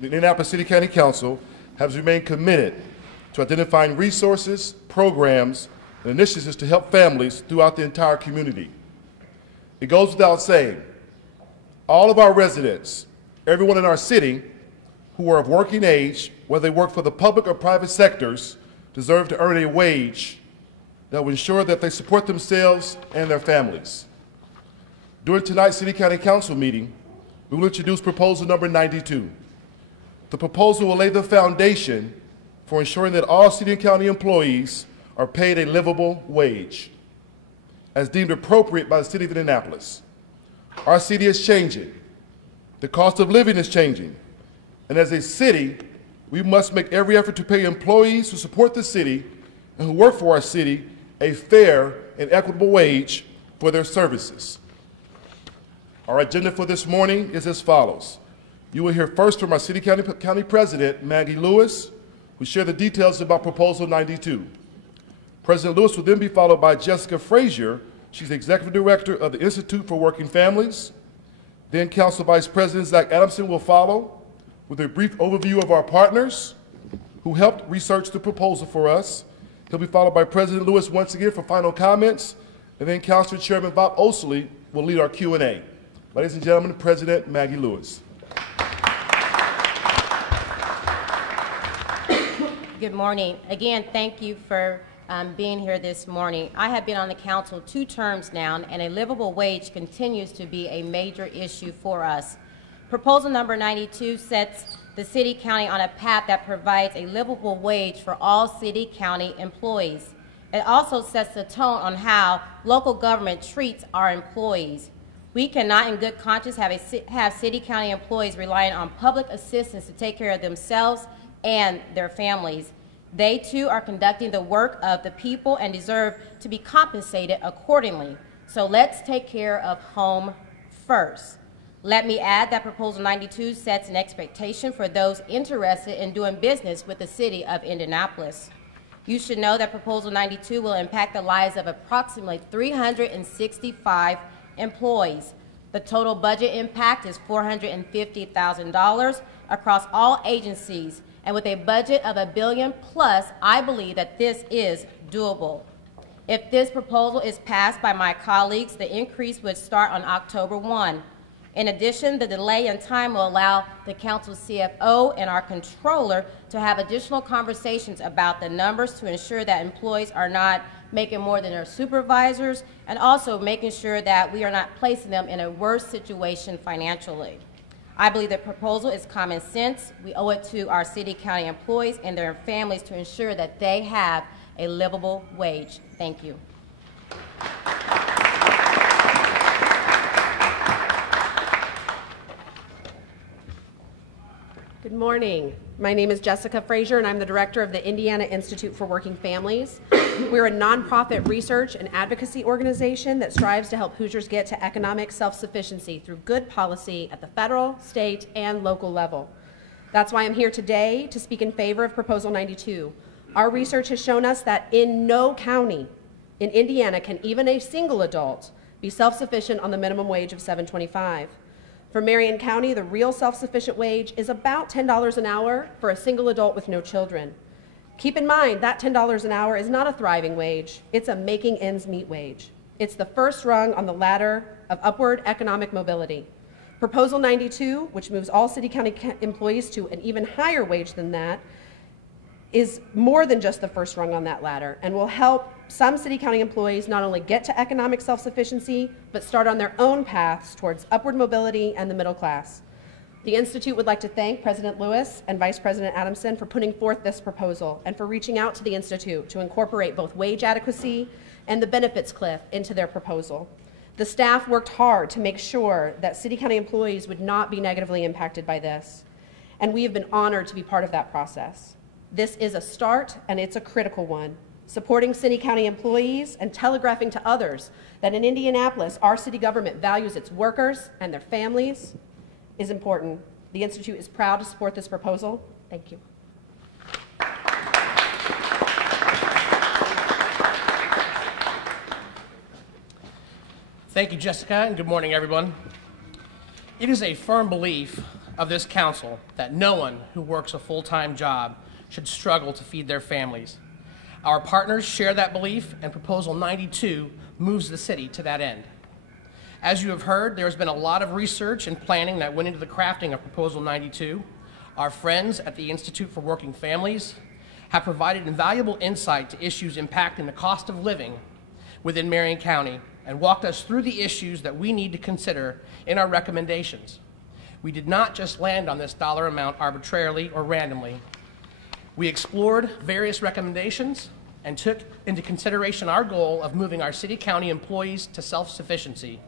the Indianapolis City County Council has remained committed to identifying resources, programs, and initiatives to help families throughout the entire community. It goes without saying, all of our residents, everyone in our city who are of working age, whether they work for the public or private sectors, deserve to earn a wage that will ensure that they support themselves and their families. During tonight's City County Council meeting, we will introduce proposal number 92. The proposal will lay the foundation for ensuring that all city and county employees are paid a livable wage, as deemed appropriate by the City of Indianapolis. Our city is changing. The cost of living is changing. And as a city, we must make every effort to pay employees who support the city and who work for our city a fair and equitable wage for their services. Our agenda for this morning is as follows. You will hear first from our City County President, Maggie Lewis, who will share the details about Proposal 92. President Lewis will then be followed by Jessica Frazier. She's the Executive Director of the Institute for Working Families. Then Council Vice President Zach Adamson will follow with a brief overview of our partners who helped research the proposal for us. He'll be followed by President Lewis once again for final comments, and then Council Chairman Bob Osley will lead our Q&A. Ladies and gentlemen, President Maggie Lewis. Good morning. Again, thank you for being here this morning. I have been on the council 2 terms now, and a livable wage continues to be a major issue for us. Proposal number 92 sets the city county on a path that provides a livable wage for all city county employees. It also sets the tone on how local government treats our employees. We cannot in good conscience have city county employees relying on public assistance to take care of themselves and their families. They too are conducting the work of the people and deserve to be compensated accordingly. So let's take care of home first. Let me add that Proposal 92 sets an expectation for those interested in doing business with the city of Indianapolis. You should know that Proposal 92 will impact the lives of approximately 365 employees. The total budget impact is $450,000 across all agencies, and with a budget of $1 billion plus, I believe that this is doable. If this proposal is passed by my colleagues, the increase would start on October 1. In addition, the delay in time will allow the council CFO and our controller to have additional conversations about the numbers to ensure that employees are not making more than their supervisors, and also making sure that we are not placing them in a worse situation financially. I believe the proposal is common sense. We owe it to our city county employees and their families to ensure that they have a livable wage. Thank you. Good morning. My name is Jessica Frazier, and I'm the director of the Indiana Institute for Working Families. We're a nonprofit research and advocacy organization that strives to help Hoosiers get to economic self-sufficiency through good policy at the federal, state, and local level. That's why I'm here today to speak in favor of Proposal 92. Our research has shown us that in no county in Indiana can even a single adult be self-sufficient on the minimum wage of $7.25. For Marion County, the real self-sufficient wage is about $10 an hour for a single adult with no children. Keep in mind that $10 an hour is not a thriving wage, it's a making ends meet wage. It's the first rung on the ladder of upward economic mobility. Proposal 92, which moves all city county employees to an even higher wage than that, is more than just the first rung on that ladder and will help some city county employees not only get to economic self-sufficiency, but start on their own paths towards upward mobility and the middle class. The Institute would like to thank President Lewis and Vice President Adamson for putting forth this proposal and for reaching out to the Institute to incorporate both wage adequacy and the benefits cliff into their proposal. The staff worked hard to make sure that city county employees would not be negatively impacted by this, and we have been honored to be part of that process. This is a start, and it's a critical one. Supporting city county employees and telegraphing to others that in Indianapolis, our city government values its workers and their families is important. The Institute is proud to support this proposal. Thank you. Thank you, Jessica, and good morning, everyone. It is a firm belief of this council that no one who works a full-time job should struggle to feed their families. Our partners share that belief, and Proposal 92 moves the city to that end. As you have heard, there has been a lot of research and planning that went into the crafting of Proposal 92. Our friends at the Institute for Working Families have provided invaluable insight to issues impacting the cost of living within Marion County and walked us through the issues that we need to consider in our recommendations. We did not just land on this dollar amount arbitrarily or randomly. We explored various recommendations and took into consideration our goal of moving our city-county employees to self-sufficiency.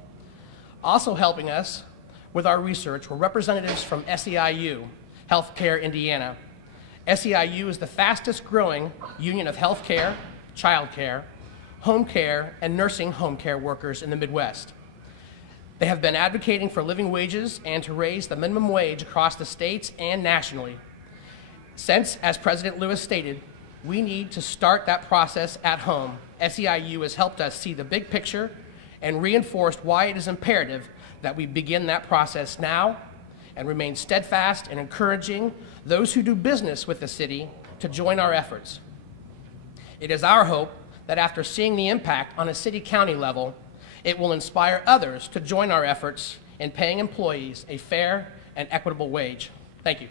Also helping us with our research were representatives from SEIU, Healthcare Indiana. SEIU is the fastest growing union of healthcare, childcare, home care, and nursing home care workers in the Midwest. They have been advocating for living wages and to raise the minimum wage across the states and nationally. Since, as President Lewis stated, we need to start that process at home, SEIU has helped us see the big picture and reinforced why it is imperative that we begin that process now and remain steadfast in encouraging those who do business with the city to join our efforts. It is our hope that after seeing the impact on a city-county level, it will inspire others to join our efforts in paying employees a fair and equitable wage. Thank you.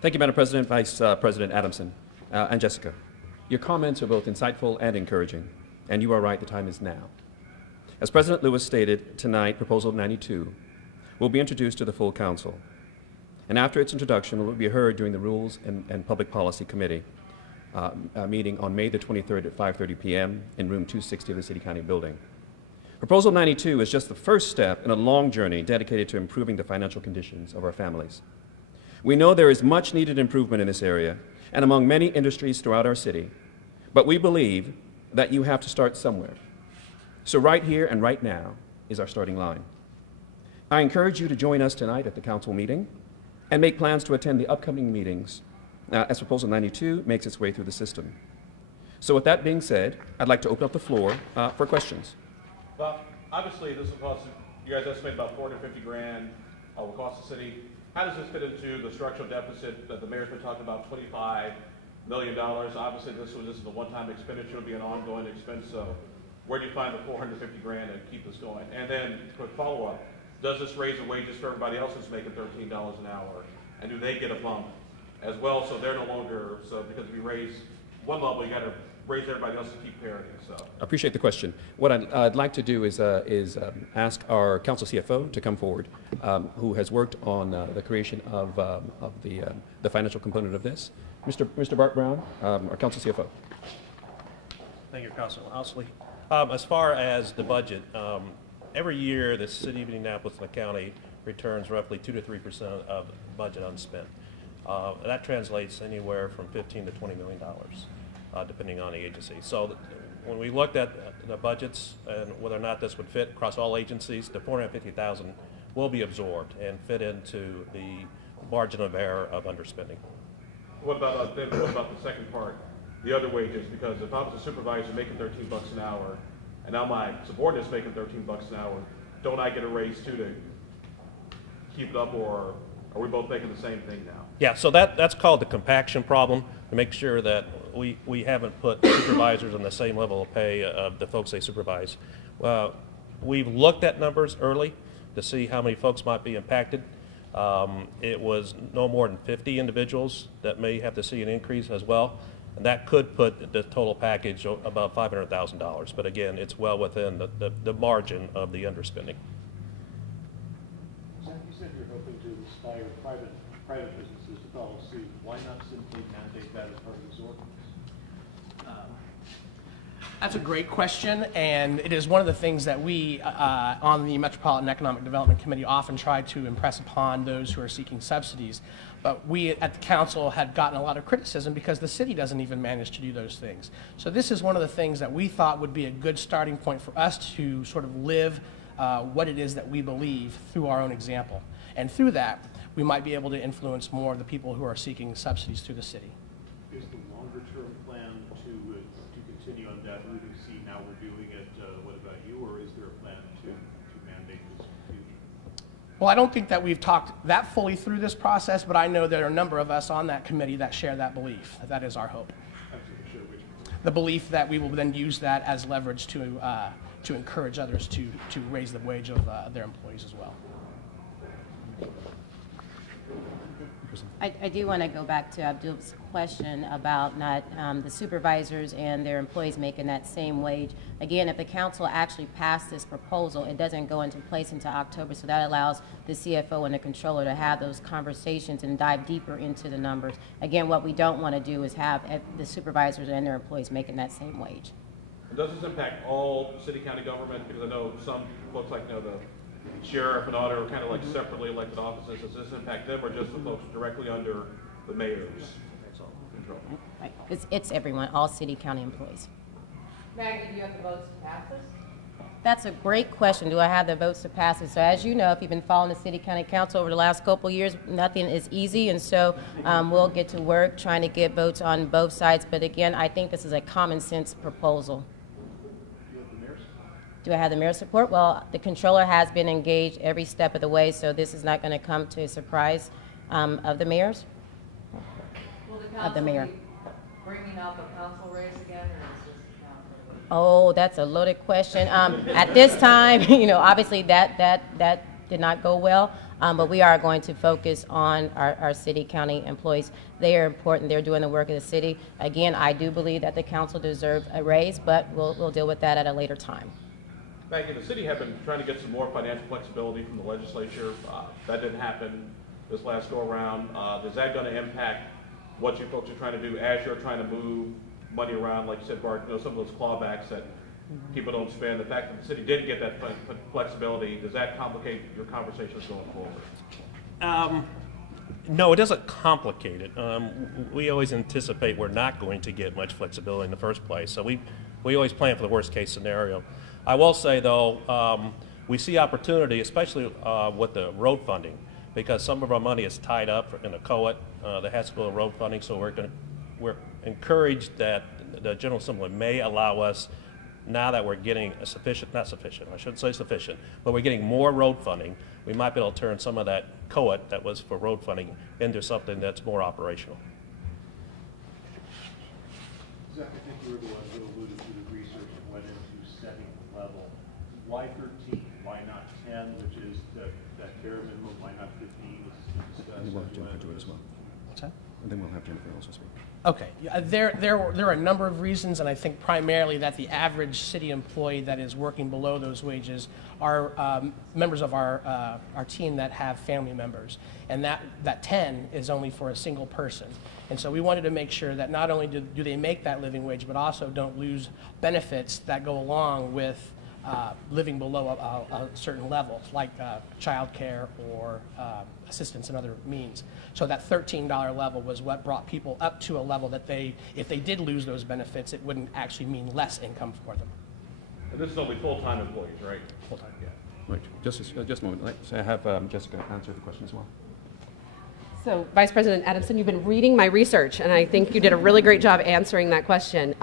Thank you, Madam President, Vice President Adamson, and Jessica. Your comments are both insightful and encouraging, and you are right, the time is now. As President Lewis stated, tonight, Proposal 92 will be introduced to the full Council, and after its introduction, it will be heard during the Rules and Public Policy Committee meeting on May the 23rd at 5:30 p.m. in room 260 of the City County Building. Proposal 92 is just the first step in a long journey dedicated to improving the financial conditions of our families. We know there is much needed improvement in this area and among many industries throughout our city, but we believe that you have to start somewhere. So right here and right now is our starting line. I encourage you to join us tonight at the council meeting and make plans to attend the upcoming meetings as Proposal 92 makes its way through the system. So with that being said, I'd like to open up the floor for questions. Well, obviously this will cost, you guys estimate about 450 grand will cost the city. How does this fit into the structural deficit that the mayor's been talking about, $25 million? Obviously, this is a one-time expenditure, it'll be an ongoing expense. So, where do you find the 450 grand and keep this going? And then, quick follow-up: does this raise the wages for everybody else who's making $13 an hour, and do they get a bump as well? So they're no longer because if you raise one level, you got to raise everybody else to keep parity. So I appreciate the question. What I'd like to do is ask our council CFO to come forward, who has worked on the creation of the financial component of this. Mr. Bart Brown, our council CFO. Thank you, Councilor Housley. As far as the budget, every year the city of Indianapolis and the county returns roughly 2 to 3% of the budget unspent. That translates anywhere from $15 to $20 million. Depending on the agency. So when we looked at the budgets and whether or not this would fit across all agencies, the $450,000 will be absorbed and fit into the margin of error of underspending. What about then? What about the second part, the other wages? Because if I was a supervisor making $13 an hour, and now my subordinate's making $13 an hour, don't I get a raise too to keep it up, or are we both making the same thing now? Yeah, so that's called the compaction problem, to make sure that we haven't put supervisors on the same level of pay of the folks they supervise. We've looked at numbers early to see how many folks might be impacted. It was no more than 50 individuals that may have to see an increase as well, and that could put the total package about $500,000. But again, it's well within the margin of the underspending. You said you're hoping to inspire private businesses to follow suit. Why not simply mandate that as part of this ordinance? That's a great question, and it is one of the things that we on the Metropolitan Economic Development Committee often try to impress upon those who are seeking subsidies. But we at the council had gotten a lot of criticism because the city doesn't even manage to do those things. So this is one of the things that we thought would be a good starting point for us to sort of live what it is that we believe through our own example. And through that, we might be able to influence more of the people who are seeking subsidies through the city. Is the longer-term plan to continue on that route and see now we're doing it, what about you, or is there a plan to mandate this in the future? Well, I don't think that we've talked that fully through this process, but I know there are a number of us on that committee that share that belief. That is our hope. The belief that we will then use that as leverage to encourage others to raise the wage of their employees as well. I do want to go back to Abdul's question about not the supervisors and their employees making that same wage. Again, if the council actually passed this proposal, it doesn't go into place until October, so that allows the CFO and the controller to have those conversations and dive deeper into the numbers. Again, what we don't want to do is have the supervisors and their employees making that same wage. Does this impact all city county government? Because I know some folks like, the sheriff and auditor are kind of like separately elected offices. Does this impact them or just the folks directly under the mayor's control? Right. It's everyone, all city county employees. Maggie, do you have the votes to pass this? That's a great question. Do I have the votes to pass it? So as you know, if you've been following the city county council over the last couple of years, nothing is easy, and so we'll get to work trying to get votes on both sides. But again, I think this is a common sense proposal. Do I have the mayor's support? Well, the controller has been engaged every step of the way, so this is not going to come to a surprise of the mayor's. Will the Of the mayor. council be bringing up a council race again, or is this council? Oh, that's a loaded question. At this time, obviously that did not go well, but we are going to focus on our city county employees. They are important. They're doing the work of the city. Again, I do believe that the council deserves a raise, but we'll deal with that at a later time. Maggie, the city have been trying to get some more financial flexibility from the legislature. That didn't happen this last go around. Is that going to impact what you folks are trying to do as you're trying to move money around? Like you said, Bart, some of those clawbacks that people don't spend. The fact that the city didn't get that flexibility, does that complicate your conversations going forward? No, it doesn't complicate it. We always anticipate we're not going to get much flexibility in the first place, so we always plan for the worst case scenario. I will say, though, we see opportunity, especially with the road funding, because some of our money is tied up in a COIT that has to go to road funding. So we're encouraged that the General Assembly may allow us, now that we're getting a sufficient, not sufficient, I shouldn't say sufficient, but we're getting more road funding, we might be able to turn some of that COIT that was for road funding into something that's more operational. Zach, I think you were the one who alluded to the research and went into setting the level. Why 13? Why not 10, which is that bare minimum? Why not 15? And then we'll have Jennifer do it as well. What's that? And then we'll have Jennifer also speak. Okay. There are a number of reasons, and I think primarily that the average city employee that is working below those wages are members of our team that have family members, and that 10 is only for a single person. And so we wanted to make sure that not only do they make that living wage, but also don't lose benefits that go along with living below a certain level, like child care or assistance and other means. So that $13 level was what brought people up to a level that if they did lose those benefits, it wouldn't actually mean less income for them. And this is only full-time employees, right? Full-time, yeah. Right. Just a moment. Let's have Jessica answer the question as well. So, Vice President Adamson, you've been reading my research, and I think you did a really great job answering that question.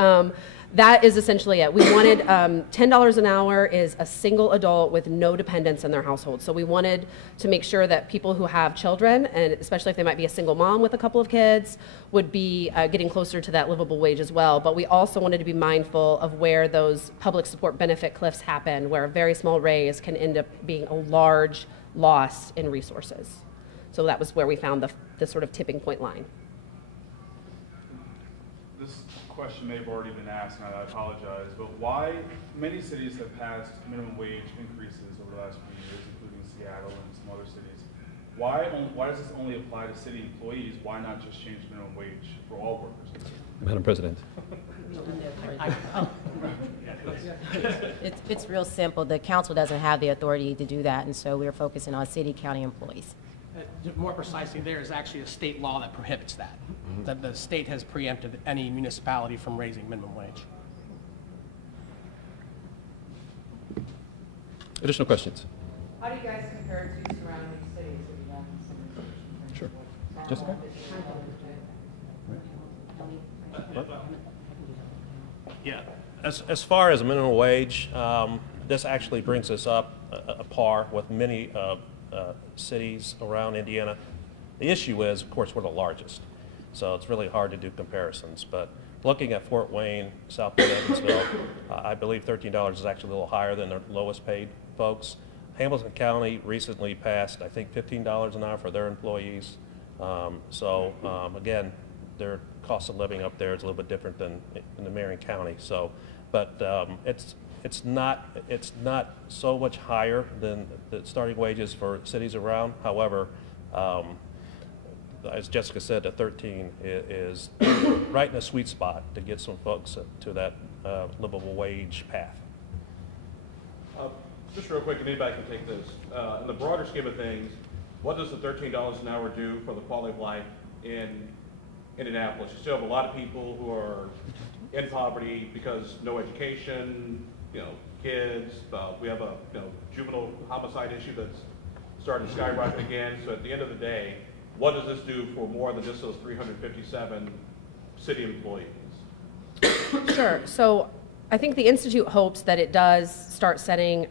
That is essentially it. We wanted $10 an hour is a single adult with no dependents in their household. So we wanted to make sure that people who have children, and especially if they might be a single mom with a couple of kids, would be getting closer to that livable wage as well. But we also wanted to be mindful of where those public support benefit cliffs happen, where a very small raise can end up being a large loss in resources. So that was where we found the sort of tipping point line. This question may have already been asked, and I apologize, but why many cities have passed minimum wage increases over the last few years, including Seattle and some other cities. Why does this only apply to city employees? Why not just change minimum wage for all workers? Madam President. It's real simple. The council doesn't have the authority to do that, and so we're focusing on city county employees. More precisely, there is actually a state law that prohibits that. That the state has preempted any municipality from raising minimum wage. Additional questions? How do you guys compare to surrounding cities? Have you done some research? Sure. Jessica? Yeah, as far as minimum wage, this actually brings us up a par with many cities around Indiana. The issue is, of course, we're the largest, so it's really hard to do comparisons. But looking at Fort Wayne, South Bend, Evansville, I believe $13 is actually a little higher than the lowest paid folks. Hamilton County recently passed, I think, $15 an hour for their employees. Again, their cost of living up there is a little bit different than in the Marion County. So, but it's not so much higher than the starting wages for cities around. However, as Jessica said, the 13 is right in a sweet spot to get some folks to that livable wage path. Just real quick, and anybody can take this. In the broader scheme of things, what does the $13 an hour do for the quality of life in Indianapolis? You still have a lot of people who are in poverty because no education, kids. We have a juvenile homicide issue that's starting to skyrocket again. So at the end of the day, what does this do for more than just those 357 city employees? Sure. So I think the Institute hopes that it does start setting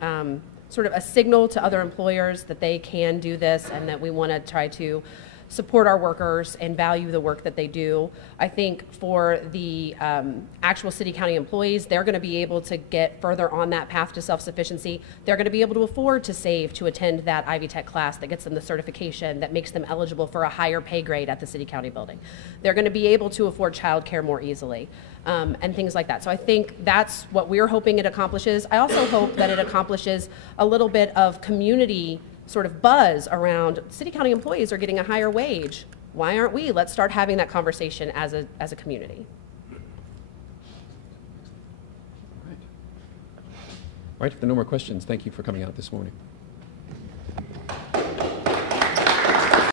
sort of a signal to other employers that they can do this and that we want to try to support our workers and value the work that they do. I think for the actual city county employees, they're going to be able to get further on that path to self-sufficiency. They're going to be able to afford to save to attend that Ivy Tech class that gets them the certification that makes them eligible for a higher pay grade at the city county building. They're going to be able to afford childcare more easily. And things like that. So I think that's what we're hoping it accomplishes. I also hope that it accomplishes a little bit of community sort of buzz around city county employees are getting a higher wage. Why aren't we? Let's start having that conversation as a community. All right, if there are no more questions, thank you for coming out this morning.